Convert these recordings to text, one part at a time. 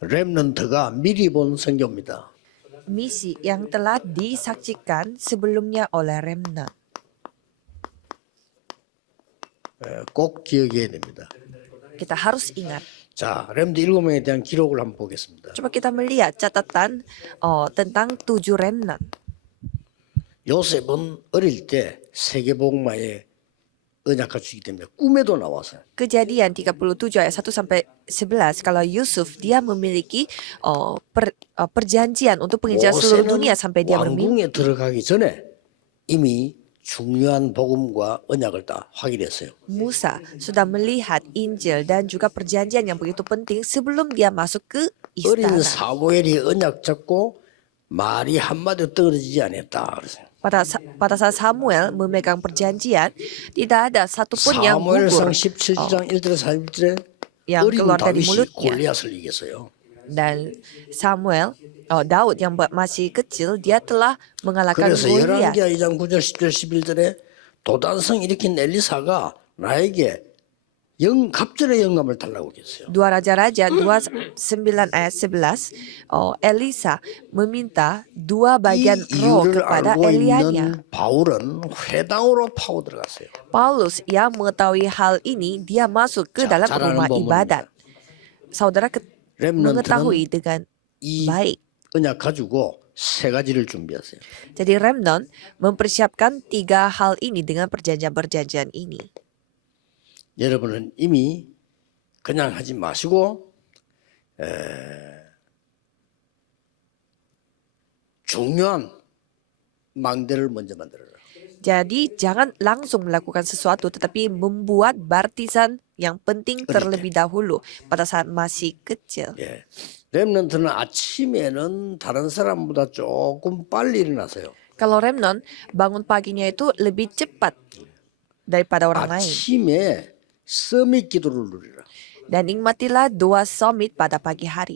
렘넌트가 미리 본 선교입니다. Misi yang telah disaksikan sebelumnya oleh remnant. 꼭 기억해야 됩니다. Kita harus ingat. 자, 렘넌트 7명에 대한 기록을 한번 보겠습니다. Coba kita melihat catatan tentang 7 remnant. 요셉은 어릴 때 세계복음화에 언약을 주기 때문에 꿈에도 나왔어요. Kejadian 37 ayat 1 sampai 11, kalau Yusuf dia memiliki perjanjian untuk penginjilan seluruh dunia sampai dia bermimpi. 왕궁에 들어가기 전에 이미 중요한 복음과 언약을 다 확인했어요. Musa sudah melihat Injil dan juga perjanjian yang begitu penting sebelum dia masuk ke 어린 istana. 사무엘이 언약 잡고 말이 한마디 떨어지지 않았다. 그래서 Pada saat Samuel memegang perjanjian, tidak ada satupun yang 사무엘상 gugur 17장 1절에 41절에 yang 어린 keluar dari 다윗이 mulutnya. 골리앗을 이겼어요. Dan Daud yang masih kecil, dia telah mengalahkan 그래서 Goliat. 열왕기하 2장 9절 10절 11절에 도단성 일으킨 엘리사가 나에게 갑절의 영감을 달라고 했어요. 2 Raja-Raja 29 ayat 11, Elisa meminta 2 bagian 이 roh 이유를 kepada 알고 Elianya. 있는 바울은 회당으로 파고 들어갔어요. Paulus yang mengetahui hal ini, dia masuk ke 자, dalam 잘하는 rumah 법문입니다. ibadat. Saudara mengetahui 렘넌트는 dengan 이 baik. 언약 가지고 세 가지를 준비하세요. Jadi remnant mempersiapkan 3 hal ini dengan perjanjian-perjanjian ini. 여러분은 이미 그냥 하지 마시고 중요한 망대를 먼저 만들어라. Jadi jangan langsung melakukan sesuatu, tetapi membuat baptisan yang penting terlebih dahulu pada saat masih kecil. 예. 렘넌트는 아침에는 다른 사람보다 조금 빨리 일어나세요. Kalau remnant bangun paginya itu lebih cepat daripada orang lain. 아침에 서밋 기도를 누리라. Dan nikmatilah doa summit pada pagi hari.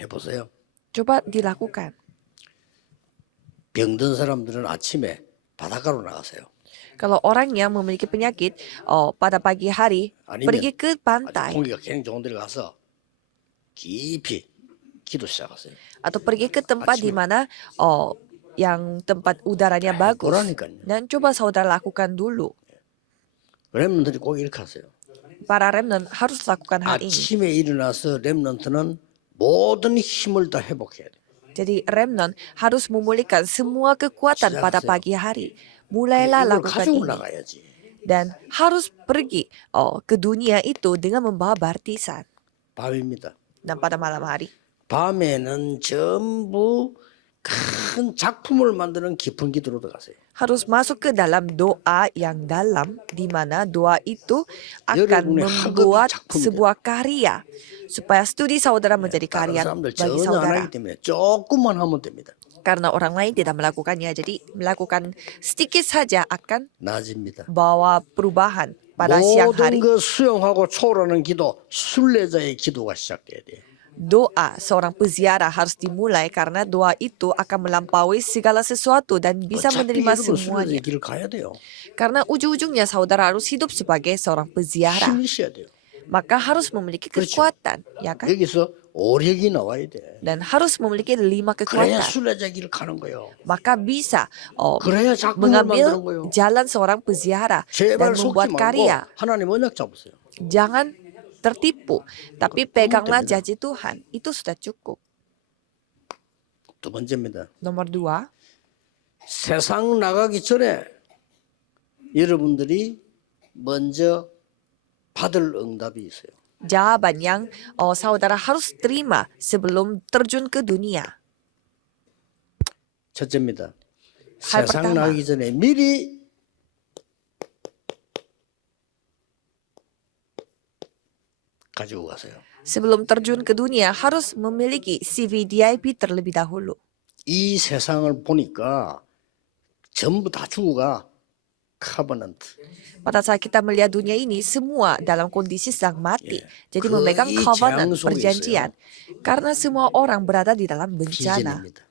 해보세요. Coba dilakukan. 병든 사람들은 아침에 바닷가로 나가세요. Kalau orang yang memiliki penyakit, pada pagi hari 아니면 pergi ke 아주 pantai 공기가 굉장히 좋은 데 가서 깊이 기도 시작하세요. atau pergi ke tempat di mana yang tempat udaranya bagus. 그러니까요. Dan coba saudara lakukan dulu. 렘넌트들이 꼭 이렇게 하세요. Para remnant harus lakukan hal ini. 아침에 일어나서 렘넌트는 모든 힘을 다 회복해야 돼요. Jadi remnant harus memulihkan semua kekuatan pada pagi hari. Mulailah 이걸 lakukan 가지고 ini. 나가야지. Dan harus pergi ke dunia itu dengan membawa baptisan. 밤입니다. Dan pada malam hari. 밤에는 전부 큰 작품을 만드는 깊은 기도로 들어가세요. Harus masuk ke dalam doa yang dalam, di mana doa itu akan 여러분의 membuat 학업이 작품이 sebuah karya. Supaya studi saudara menjadi 다른 karya 사람들 bagi 전혀 안 saudara. 하기 때문에 조금만 하면 됩니다. Karena orang lain tidak melakukannya. Jadi melakukan sedikit saja akan 나아집니다. bawa perubahan pada siang hari. 모든 그 수용하고 초월하는 기도, 순례자의 기도가 시작돼야 돼요. Doa seorang peziarah harus dimulai karena doa itu akan melampaui segala sesuatu dan bisa 어차피 menerima 여러분 semuanya. 순례자의 길을 가야 돼요. Karena ujung-ujungnya saudara harus hidup sebagai seorang peziarah. 힘이 있어야 돼요. Maka harus memiliki kekuatan, ya kan? 여기서 오력이 나와야 돼. Dan harus memiliki 5 그래야 kekuatan. 순례자 길을 가는 거예요. Maka bisa 그래야 작품을 만드는 mengambil 거예요. jalan seorang peziarah 제발 dan 속지 membuat 말고 karya. 하나님 언약 잡으세요. Jangan tertipu, tapi peganglah 됩니다. janji Tuhan. Itu sudah cukup. 두 번째입니다. Nomor 2, 세상 나가기 전에 여러분들이 먼저 받을 응답이 있어요. jawaban yang saudara harus terima sebelum terjun ke dunia. 첫째입니다. 할 세상 pertama. 나가기 전에 미리 가지고 가세요. Sebelum terjun ke dunia harus memiliki CV DIP terlebih dahulu. 이 세상을 보니까 전부 다 주고가 카버넌트. Pada saat kita melihat dunia ini, semua dalam kondisi sedang mati. Jadi 그 memegang 이 covenant, 재앙 속에 perjanjian. Karena semua orang berada di dalam bencana. 비전입니다.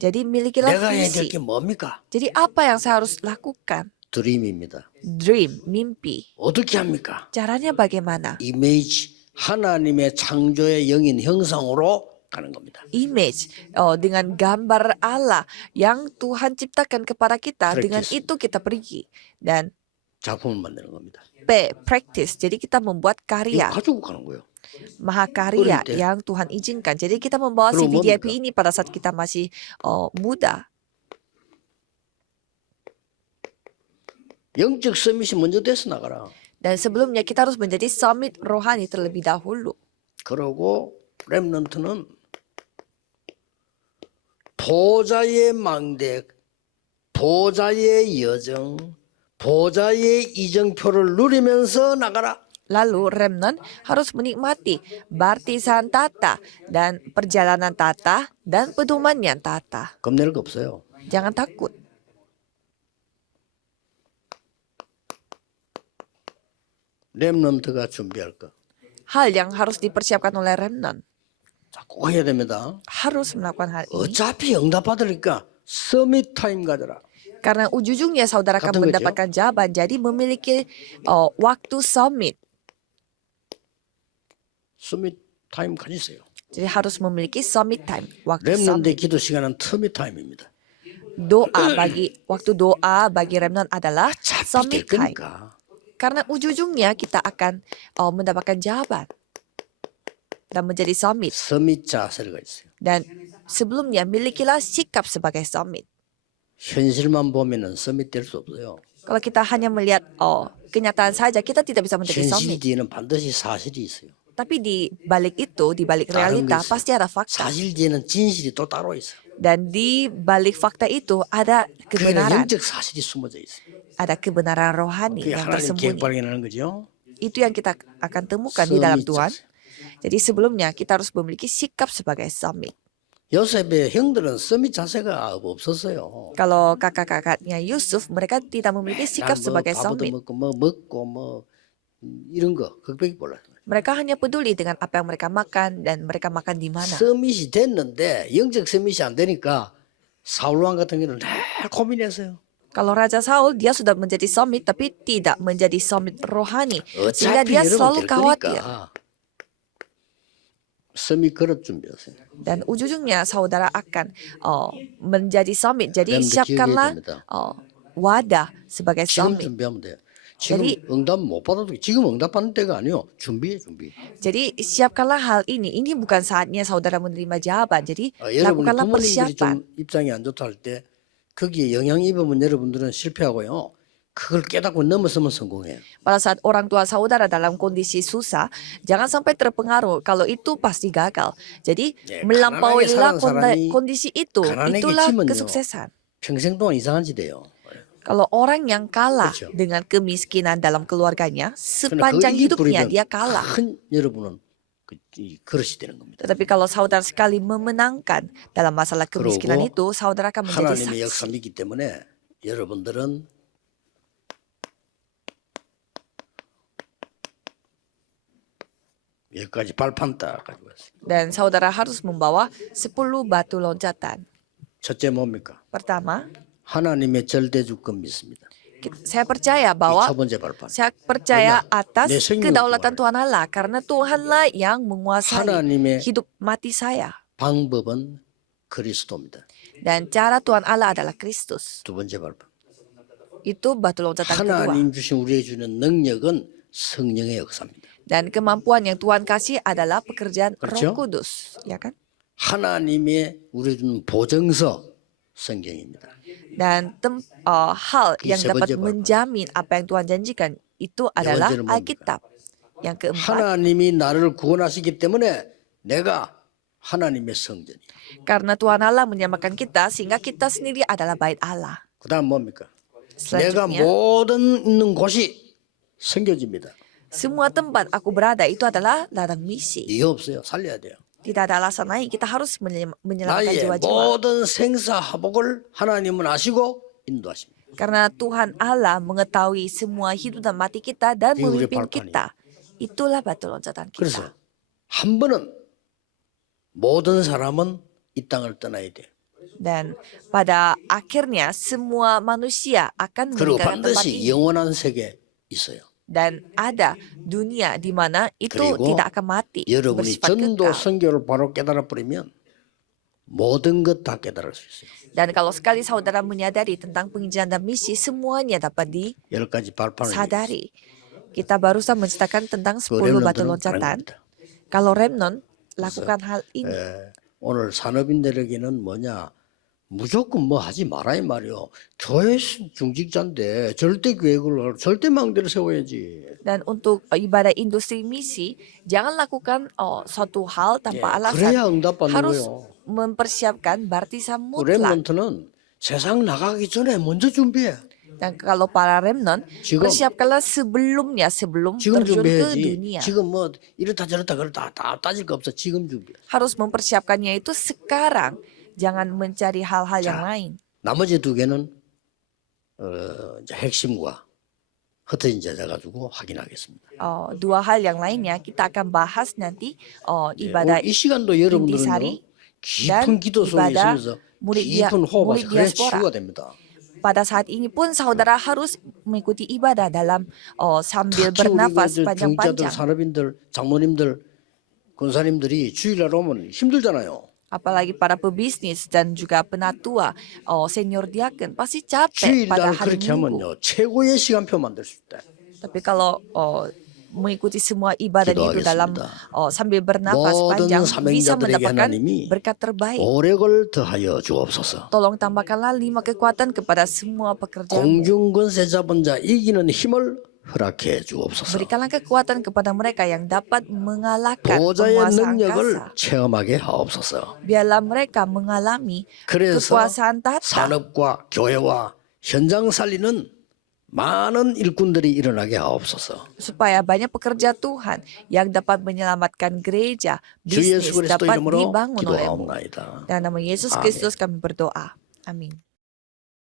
Jadi milikilah 내가 해야 될 visi. 게 뭡니까? Jadi apa yang saya harus lakukan? 드림입니다. Dream, mimpi. 어떻게 합니까? Caranya bagaimana? 이미지 하나님의 창조의 영인 형상으로 가는 겁니다. Image dengan gambar Allah yang Tuhan ciptakan kepada kita. Dengan Practice. itu kita pergi. Dan 작품을 만드는 겁니다. practice. Jadi kita membuat 이거 karya. 가지고 가는 거예요. Mahakarya 어릴 때. yang Tuhan izinkan. Jadi kita membawa si 그럼 VDIP 뭡니까? ini pada saat kita masih muda. 영적 서밋이 먼저 돼서 나가라. Dan sebelumnya kita harus menjadi summit rohani terlebih dahulu. 그러고 렘넌트는 보좌의 망대, 보좌의 여정, 보좌의 이정표를 누리면서 나가라. Lalu remnant harus menikmati baptisan tata dan perjalanan tata dan pedomannya tata. 겁낼 거 없어요. Jangan takut. 렘넌트가 준비할 거. Hal yang harus dipersiapkan oleh remnant 자, 꼭 해야 됩니다. harus melakukan hal ini. 어차피 응답받으니까 서밋 타임 가져라. Karena ujung-ujungnya saudara akan Kata begitu. mendapatkan jawaban. Jadi memiliki waktu summit. 서밋 타임 가지세요. Jadi harus memiliki summit time. Waktu 렘넌트의 summit. 기도 시간은 터밋 타임입니다. Waktu doa bagi remnant adalah 어차피 될 summit time. 거니까. Karena ujung-ujungnya kita akan mendapatkan jawaban dan menjadi summit. 서밋 자세를 가지세요. Dan sebelumnya milikilah sikap sebagai summit. 현실만 보면은 서밋 될 수 없어요. Kalau kita hanya melihat kenyataan saja, kita tidak bisa menjadi 현실 summit. 뒤에는 반드시 사실이 있어요. Tapi di balik itu, di balik 다른 realita 게 있어요. pasti ada fakta. 사실 뒤에는 진실이 또 따로 있어요. Dan di balik fakta itu ada 그러니까 kebenaran, 영적 사실이 숨어져 있어요. ada kebenaran rohani 그게 yang 하나님 계획 tersembunyi. 발견하는 거죠. Itu yang kita akan temukan di dalam 서밋 Tuhan. 자세. Jadi sebelumnya kita harus memiliki sikap sebagai summit. 요셉의 형들은 서밋 자세가 없었어요. Kalau kakak-kakaknya Yusuf, mereka tidak memiliki sikap 뭐 sebagai 밥도 summit. 먹고 뭐 먹고 뭐 이런 거 그거밖에 몰라요. Mereka hanya peduli dengan apa yang mereka makan dan mereka makan di mana. 서밋이 됐는데 영적 서밋이 안 되니까 사울왕 같은 경우는 늘 고민했어요. Kalau Raja Saul, dia sudah menjadi summit tapi tidak menjadi summit rohani. Sehingga 어차피 dia 여러분 selalu 될 khawatir. 거니까 서밋 그릇 준비하세요. Dan ujung-ujungnya saudara akan menjadi summit. Jadi 여러분들 siapkanlah 기억해야 됩니다. wadah sebagai 지금 summit. 준비하면 돼요. 지금 jadi- 응답 못 받아도 지금 응답받는 때가 아니요. 준비해 준비. Jadi siapkanlah hal ini. Ini bukan saatnya saudara menerima jawaban. Jadi 여러분 lakukanlah 부모님들이 persiapan. 좀 입장이 안 좋다 할 때 거기에 영향 입으면 여러분들은 실패하고요. 그걸 깨닫고 넘어서면 성공해요. Pada saat orang tua saudara dalam kondisi susah, jangan sampai terpengaruh. Kalau itu pasti gagal. Jadi 네, melampauilah 가난하게 사는 사람이 kondisi itu. 가난하게 Itulah 지면요. kesuksesan. 평생 동안 이상한 짓 해요. Kalau orang yang kalah 그렇죠. dengan kemiskinan dalam keluarganya, 그러나 sepanjang 그 hidupnya 뿌리면 dia kalah. 큰 여러분은 이 그릇이 되는 겁니다. Tetapi kalau saudara sekali memenangkan dalam masalah kemiskinan 그러고 itu, saudara akan menjadi 하나님의 역사 saksi. 믿기 때문에 여러분들은 여기까지 발판 딱 가지고 왔어요. Dan saudara harus membawa 10 batu loncatan. 첫째 뭡니까? Pertama, 하나님의 절대주권 믿습니다. saya percaya 이 bahwa 첫 번째 발판. saya percaya 내 atas 생명을 kedaulatan 구하라. Tuhan Allah karena Tuhanlah yang menguasai 하나님의 hidup mati saya. 방법은 그리스도입니다. Dan cara Tuhan Allah adalah Kristus. 두 번째 발판. Itu batu loncatan kedua. 하나님 주신 우리에게 주는 능력은 성령의 역사입니다. Dan kemampuan yang Tuhan kasih adalah pekerjaan 그렇죠? Roh Kudus, ya kan? 하나님의 우리에게 주는 보증서 성경입니다. Dan hal Di yang dapat sebagai Bapak. menjamin apa yang Tuhan janjikan itu adalah 번째는 뭡니까? Alkitab. Yang keempat, 하나님이 나를 구원하시기 때문에 내가 하나님의 성전이. karena Tuhan Allah menyamakan kita sehingga kita sendiri adalah bait Allah. 그다음 뭡니까? 내가 Selanjutnya, 모든 있는 곳이 성교지입니다. semua tempat aku berada itu adalah ladang misi. 이유 없어요. 살려야 돼요. Tidak ada alasan lain, kita harus menyelamatkan 나의 jiwa-jiwa. 모든 생사화복을 하나님은 아시고 인도하십니다. Karena Tuhan Allah mengetahui semua hidup dan mati kita dan Ini udah memimpin 발판이에요. kita. Itulah batu loncatan 그래서 kita. 한 번은 모든 사람은 이 땅을 떠나야 돼. Dan pada akhirnya semua manusia akan 그리고 meninggalkan tempat 반드시 ini. 영원한 세계 있어요. Dan ada dunia di mana itu 그리고 tidak akan mati, 여러분이 bersifat 전도 kekal. 선교를 바로 깨달아 버리면 모든 것 다 깨달을 수 있어요. Dan kalau sekali saudara menyadari tentang penginjilan dan misi, semuanya dapat 10가지 발판을 disadari. Kita barusan menceritakan tentang 그 10 batu 렘넌트는 하는 loncatan. 겁니다. Kalau remnon lakukan hal ini. 오늘 산업인들에게는 뭐냐? 무조건 뭐 하지 마라 이 말이요. 교회 중직자인데 절대 계획을 절대 망대를 세워야지. Dan untuk ibadah industri misi, jangan lakukan suatu hal tanpa alasan. 그래야 응답받는 Harus 거예요. mempersiapkan baptisan 그 mutlak. 렘넌트는 세상 나가기 전에 먼저 준비해. Dan kalau para remnon, 지금- persiapkanlah sebelumnya, sebelum 지금 terjun ke 준비해야지. dunia. 지금 뭐 이렇다 저렇다 그렇다 다 따질 거 없어. 지금 준비. Harus mempersiapkannya itu sekarang. Jangan mencari hal-hal yang lain. 나머지 두 개는 이제 핵심과 흩어진 제자 가지고 확인하겠습니다. Dua hal yang lainnya kita akan bahas nanti ibadah 오늘 이 시간도 intisari 여러분들은요 깊은 기도 속에 ibadah 있으면서 murid 깊은 호흡하세요. murid 그래야 diaspora. 치유가 됩니다. Pada saat ini pun saudara harus mengikuti ibadah dalam sambil 특히 우리 bernafas 중직자들, panjang-panjang. 산업인들, 장모님들, 권사님들이 주일날 오면 힘들잖아요. Apalagi para pebisnis dan juga penatua, senior diaken pasti capek pada 주일날 hari 그렇게 Minggu. 하면요 최고의 시간표 만들 수 있다. Tapi kalau mengikuti semua ibadah itu dalam sambil bernafas 모든 panjang bisa 사명자들에게 mendapatkan 하나님이 berkat terbaik. 오력을 더하여 주옵소서. Tolong tambahkanlah 5 kekuatan kepada semua pekerjaan. 공중권세 잡은 자 이기는 힘을 허락해 주옵소서. Berikanlah kekuatan kepada mereka yang dapat mengalahkan 보좌의 penguasa 능력을 angkasa. 체험하게 하옵소서. Biarlah mereka mengalami 그래서 kekuasaan tahta. 산업과 교회와 현장 살리는 많은 일꾼들이 일어나게 하옵소서. Supaya banyak pekerja Tuhan yang dapat menyelamatkan gereja, 주 예수 bisnis 그리스도 dapat 이름으로 dibangun olehmu. 기도하옵나이다. Dan nama Yesus Amin. Kristus kami berdoa. Amin.